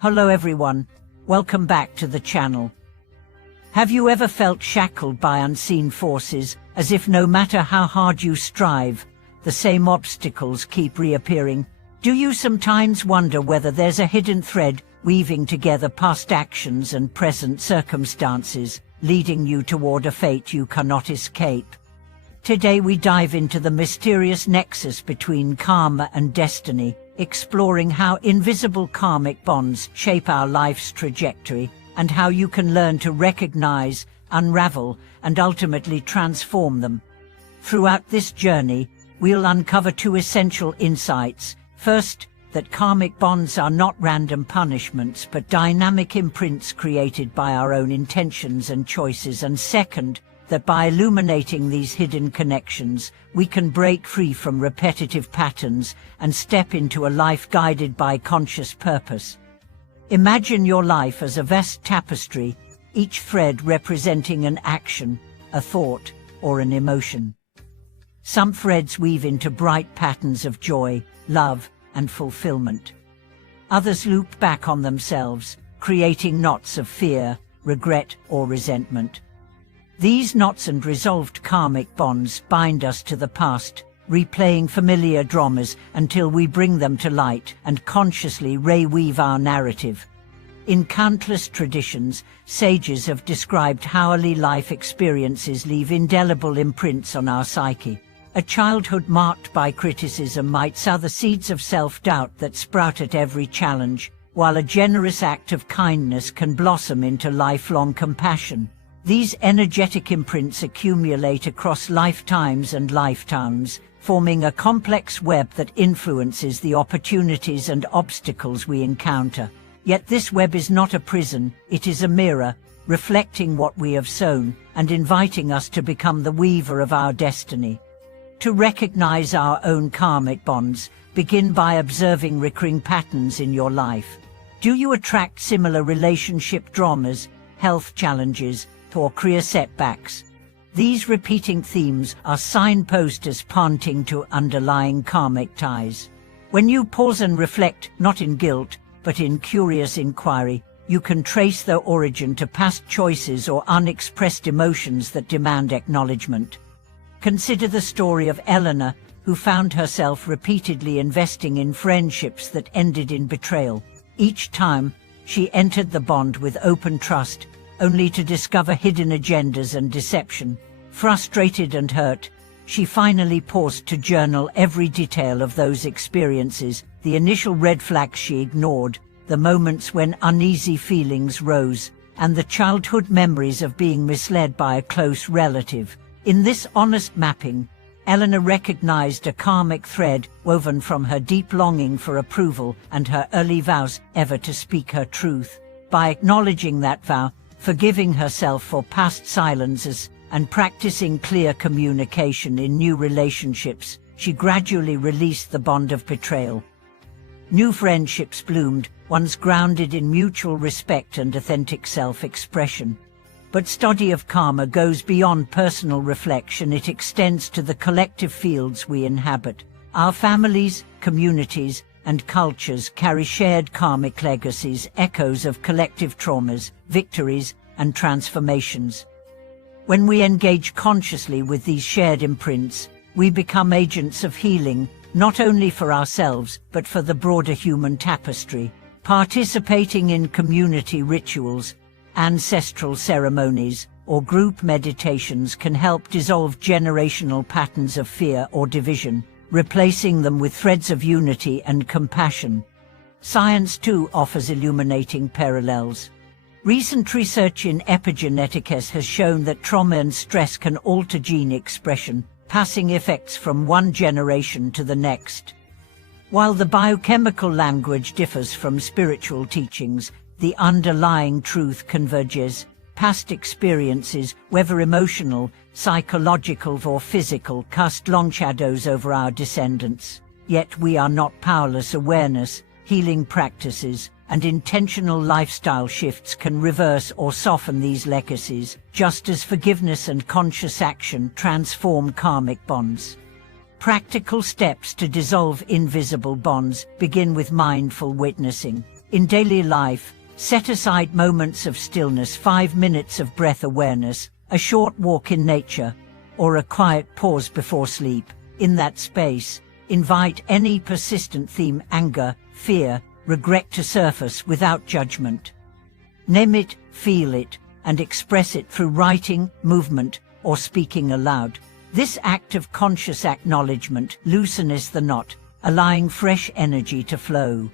Hello everyone, welcome back to the channel. Have you ever felt shackled by unseen forces, as if no matter how hard you strive, the same obstacles keep reappearing? Do you sometimes wonder whether there's a hidden thread weaving together past actions and present circumstances, leading you toward a fate you cannot escape? Today we dive into the mysterious nexus between karma and destiny, exploring how invisible karmic bonds shape our life's trajectory and how you can learn to recognize, unravel, and ultimately transform them. Throughout this journey, we'll uncover two essential insights. First, that karmic bonds are not random punishments but dynamic imprints created by our own intentions and choices, and second, that by illuminating these hidden connections, we can break free from repetitive patterns and step into a life guided by conscious purpose. Imagine your life as a vast tapestry, each thread representing an action, a thought, or an emotion. Some threads weave into bright patterns of joy, love, and fulfillment. Others loop back on themselves, creating knots of fear, regret, or resentment. These knots and resolved karmic bonds bind us to the past, replaying familiar dramas until we bring them to light and consciously reweave our narrative. In countless traditions, sages have described how early life experiences leave indelible imprints on our psyche. A childhood marked by criticism might sow the seeds of self-doubt that sprout at every challenge, while a generous act of kindness can blossom into lifelong compassion. These energetic imprints accumulate across lifetimes and lifetimes, forming a complex web that influences the opportunities and obstacles we encounter. Yet this web is not a prison, it is a mirror, reflecting what we have sown and inviting us to become the weaver of our destiny. To recognize our own karmic bonds, begin by observing recurring patterns in your life. Do you attract similar relationship dramas, health challenges, or career setbacks? These repeating themes are signposters pointing to underlying karmic ties. When you pause and reflect, not in guilt, but in curious inquiry, you can trace their origin to past choices or unexpressed emotions that demand acknowledgement. Consider the story of Eleanor, who found herself repeatedly investing in friendships that ended in betrayal. Each time, she entered the bond with open trust, only to discover hidden agendas and deception. Frustrated and hurt, she finally paused to journal every detail of those experiences, the initial red flags she ignored, the moments when uneasy feelings rose, and the childhood memories of being misled by a close relative. In this honest mapping, Eleanor recognized a karmic thread woven from her deep longing for approval and her early vows ever to speak her truth. By acknowledging that vow, forgiving herself for past silences, and practicing clear communication in new relationships, she gradually released the bond of betrayal. New friendships bloomed, ones grounded in mutual respect and authentic self-expression. But study of karma goes beyond personal reflection. It extends to the collective fields we inhabit. Our families, communities, and cultures carry shared karmic legacies, echoes of collective traumas, victories, and transformations. When we engage consciously with these shared imprints, we become agents of healing, not only for ourselves, but for the broader human tapestry. Participating in community rituals, ancestral ceremonies, or group meditations can help dissolve generational patterns of fear or division, replacing them with threads of unity and compassion. Science too offers illuminating parallels. Recent research in epigenetics has shown that trauma and stress can alter gene expression, passing effects from one generation to the next. While the biochemical language differs from spiritual teachings, the underlying truth converges. Past experiences, whether emotional, psychological, or physical, cast long shadows over our descendants. Yet we are not powerless. Awareness, healing practices, and intentional lifestyle shifts can reverse or soften these legacies, just as forgiveness and conscious action transform karmic bonds. Practical steps to dissolve invisible bonds begin with mindful witnessing. In daily life, set aside moments of stillness, 5 minutes of breath awareness, a short walk in nature, or a quiet pause before sleep. In that space, invite any persistent theme, anger, fear, regret to surface without judgment. Name it, feel it, and express it through writing, movement, or speaking aloud. This act of conscious acknowledgement loosens the knot, allowing fresh energy to flow.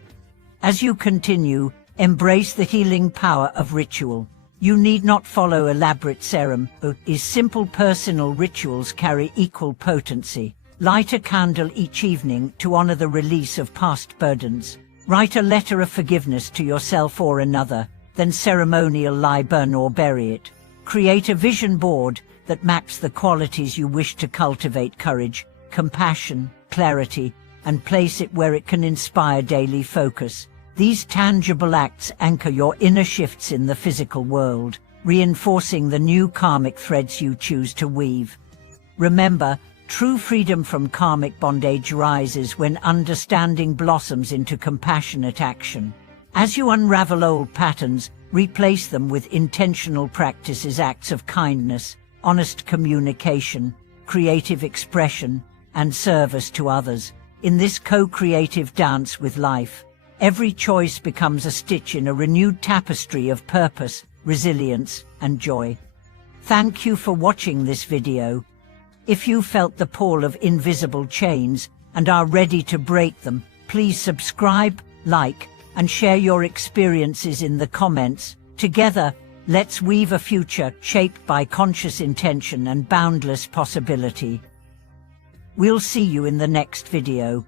As you continue, embrace the healing power of ritual. You need not follow elaborate ceremonies. Simple personal rituals carry equal potency. Light a candle each evening to honor the release of past burdens. Write a letter of forgiveness to yourself or another, then ceremonially burn or bury it. Create a vision board that maps the qualities you wish to cultivate: courage, compassion, clarity, and place it where it can inspire daily focus. These tangible acts anchor your inner shifts in the physical world, reinforcing the new karmic threads you choose to weave. Remember, true freedom from karmic bondage rises when understanding blossoms into compassionate action. As you unravel old patterns, replace them with intentional practices, acts of kindness, honest communication, creative expression, and service to others. In this co-creative dance with life, every choice becomes a stitch in a renewed tapestry of purpose, resilience, and joy. Thank you for watching this video. If you felt the pull of invisible chains and are ready to break them, please subscribe, like, and share your experiences in the comments. Together, let's weave a future shaped by conscious intention and boundless possibility. We'll see you in the next video.